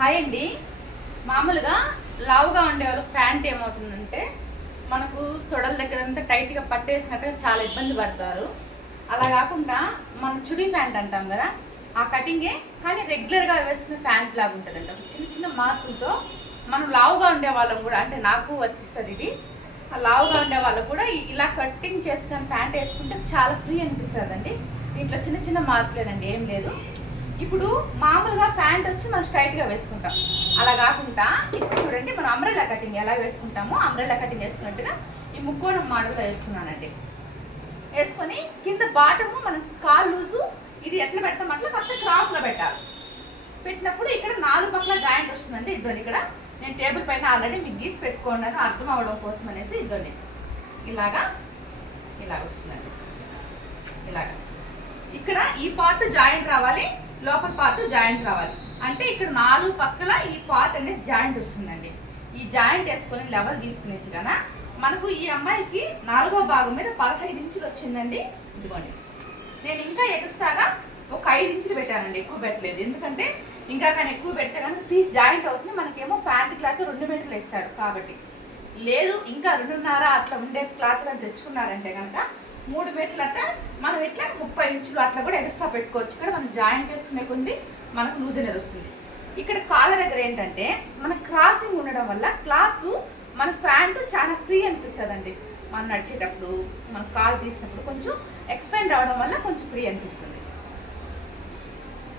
Hi అండి. మామూలుగా లావుగా ఉండేవాళ్ళు ప్యాంట్ ఏమవుతుందంటే మనకు తొడల దగ్గర అంతా టైట్గా పట్టేసినట్టుగా చాలా ఇబ్బంది పడతారు. అలా కాకుండా మనం చుడీ ప్యాంట్ అంటాం కదా, ఆ కటింగే కానీ రెగ్యులర్గా వేసుకునే ప్యాంట్ లాగా ఉంటుందండి. చిన్న చిన్న మార్పులతో మనం లావుగా ఉండే వాళ్ళం కూడా, అంటే నాకు వర్తిస్తుంది ఇది, ఆ లావుగా ఉండే వాళ్ళు కూడా ఇలా కటింగ్ చేసుకుని ప్యాంట్ వేసుకుంటే చాలా ఫ్రీ అనిపిస్తుందండి. దీంట్లో చిన్న చిన్న మార్పులేనండి, ఏం లేదు. ఇప్పుడు మామూలుగా ప్యాంట్ వచ్చి మనం స్ట్రైట్గా వేసుకుంటాం, అలా కాకుండా ఇప్పుడు చూడండి మనం అంబ్రెల్లా కటింగ్ ఎలా వేసుకుంటామో అంబ్రెల్లా కటింగ్ వేసుకున్నట్టుగా ఈ ముక్కోణం మోడల్లో వేసుకున్నానండి. వేసుకొని కింద బాటము మనం కాలు లూజు ఇది ఎట్లా పెడతాం అట్లా ఫస్ట్ క్రాస్లో పెట్టాలి. పెట్టినప్పుడు ఇక్కడ 4 పక్కల జాయింట్ వస్తుందండి. ఇద్దరు ఇక్కడ నేను టేబుల్ పైన ఆల్రెడీ మీకు గీసి పెట్టుకోండి అర్థం అవడం కోసం అనేసి ఇద్దరిని ఇలాగా వస్తుందండి. ఇలాగా ఇక్కడ ఈ పార్ట్ జాయింట్ రావాలి, లోపల పార్ట్ జాయింట్ రావాలి. అంటే ఇక్కడ 4 పక్కల ఈ పార్ట్ అనేది జాయింట్ వస్తుందండి. ఈ జాయింట్ వేసుకొని లెవెల్ తీసుకునేసి కన్నా మనకు ఈ అమ్మాయికి 4వ భాగం మీద 15 ఇంచులు వచ్చిందండి. ఇదిగోండి, నేను ఇంకా ఎక్స్ట్రాగా ఒక 5 ఇంచులు పెట్టానండి, ఎక్కువ పెట్టలేదు. ఎందుకంటే ఇంకా కానీ ఎక్కువ పెడితే కానీ పీస్ జాయింట్ అవుతుంది. మనకేమో ప్యాంట్ క్లాత్ 2 మీటర్లు వేస్తాడు కాబట్టి, లేదు ఇంకా 2.5 అట్లా ఉండే క్లాత్ అని తెచ్చుకున్నారంటే కనుక 3 మీటర్లు అట్లా మనం ఇట్లా 30 ఇంచులు అట్లా కూడా ఎక్స్ట్రా పెట్టుకోవచ్చు. ఇక్కడ మనం జాయింట్ వేసుకునే కొంది మనకు లూజ్ అనేది వస్తుంది. ఇక్కడ కాళ్ళ దగ్గర ఏంటంటే మన క్రాసింగ్ ఉండడం వల్ల క్లాత్ మన ప్యాంటు చాలా ఫ్రీ అనిపిస్తుందండి. మనం నడిచేటప్పుడు మన కాలు తీసినప్పుడు కొంచెం ఎక్స్పాండ్ అవడం వల్ల కొంచెం ఫ్రీ అనిపిస్తుంది.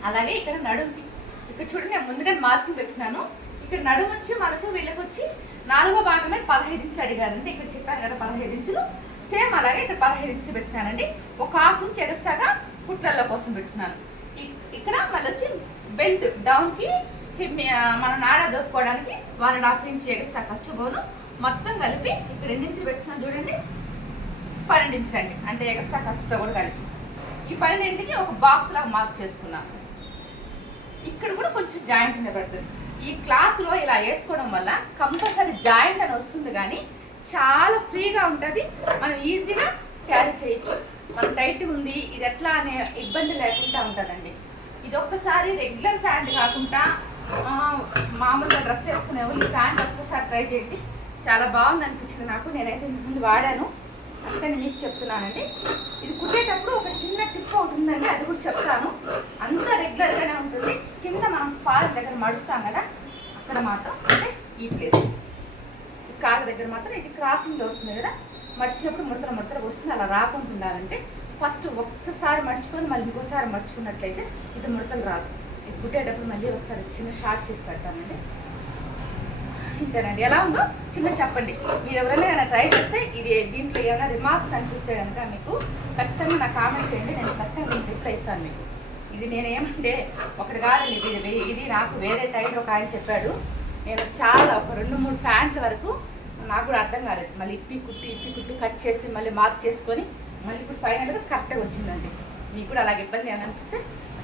అలాగే ఇక్కడ నడుముకి, ఇక్కడ చూడండి నేను ముందుగా మార్కింగ్ పెట్టినాను. ఇక్కడ నడుము వచ్చి మనకు వీళ్ళకి వచ్చి 4వ భాగమే 15 ఇంచులు అడిగారండి. ఇక్కడ చెప్పాను కదా 15 ఇంచులు, సేమ్ అలాగే ఇక్కడ 15 ఇంచులు పెట్టినానండి. ఒక హాఫ్ ఇంచ్ ఎక్స్ట్రాగా కుట్లల కోసం పెట్టుకున్నాను. ఇక్కడ మళ్ళీ వచ్చి బెల్ట్ డౌన్కి మనం నాడ దొరుకుకోవడానికి 1.5 ఇంచ్ ఎక్స్ట్రా ఖర్చు పోను మొత్తం కలిపి ఇక్కడ 2 ఇంచులు పెట్టుకున్నాను చూడండి. 12 ఇంచులు అండి, అంటే ఎక్స్ట్రా ఖర్చుతో కూడా కలిపి ఈ 12కి ఒక బాక్స్ లాగా మార్క్ చేసుకున్నాను. ఇక్కడ కూడా కొంచెం జాయింట్ అనేది పడుతుంది. ఈ క్లాత్లో ఇలా వేసుకోవడం వల్ల కంపల్సరీ జాయింట్ అని వస్తుంది, కానీ చాలా ఫ్రీగా ఉంటుంది. మనం ఈజీగా క్యారీ చేయొచ్చు. మనం టైట్గా ఉంది ఇది ఎట్లా అనే ఇబ్బంది లేకుండా ఉంటుందండి. ఇది ఒక్కసారి రెగ్యులర్ ప్యాంట్ కాకుండా మామూలుగా డ్రెస్ వేసుకునే వాళ్ళు ఈ ప్యాంట్ ఒక్కసారి ట్రై చేయండి. చాలా బాగుంది అనిపించింది నాకు. నేనైతే ముందు వాడాను, అందుకని మీకు చెప్తున్నానండి. ఇది కుట్టేటప్పుడు ఒక చిన్న టిప్ ఒకటి ఉందండి, అది కూడా చెప్తాను. అంతా రెగ్యులర్గానే ఉంటుంది. కింద మనం పాల దగ్గర మడుస్తాం కదా, అక్కడ మాత్రం అంటే ఈ ప్లేస్ కాళ్ళ దగ్గర మాత్రం ఇది క్రాసింగ్లో వస్తుంది కదా, మర్చినప్పుడు ముడతలు వస్తుంది. అలా రాకుండా ఉండాలంటే ఫస్ట్ ఒక్కసారి మర్చుకొని మళ్ళీ ఇంకోసారి మర్చుకున్నట్లయితే ఇది ముడతలు రాదు. ఇది కుట్టేటప్పుడు మళ్ళీ ఒకసారి చిన్న షార్ట్ చేసి పెడతానండి. ఇంతేనండి. ఎలా ఉందో చిన్న చెప్పండి. మీరు ఎవరైనా ట్రై చేస్తే ఇది దీంట్లో ఏమైనా రిమార్క్స్ అనిపిస్తే కనుక మీకు ఖచ్చితంగా నాకు కామెంట్ చేయండి. నేను ఖచ్చితంగా నేను రిప్లై ఇస్తాను మీకు. ఇది నేనేమంటే ఒకటి కాదండి, ఇది నాకు వేరే టైంలో ఒక ఆయన చెప్పాడు. నేను చాలా ఒక 2-3 ప్యాంట్ల వరకు నాకు కూడా అర్థం కాలేదు. మళ్ళీ ఇప్పి కుట్టి కట్ చేసి మళ్ళీ మార్క్ చేసుకొని మళ్ళీ ఇప్పుడు ఫైనల్గా కరెక్ట్గా వచ్చిందండి. మీకు కూడా అలాగే ఇబ్బంది అని అనిపిస్తే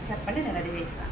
చెప్పండి, నేను రెడీ చేస్తాను.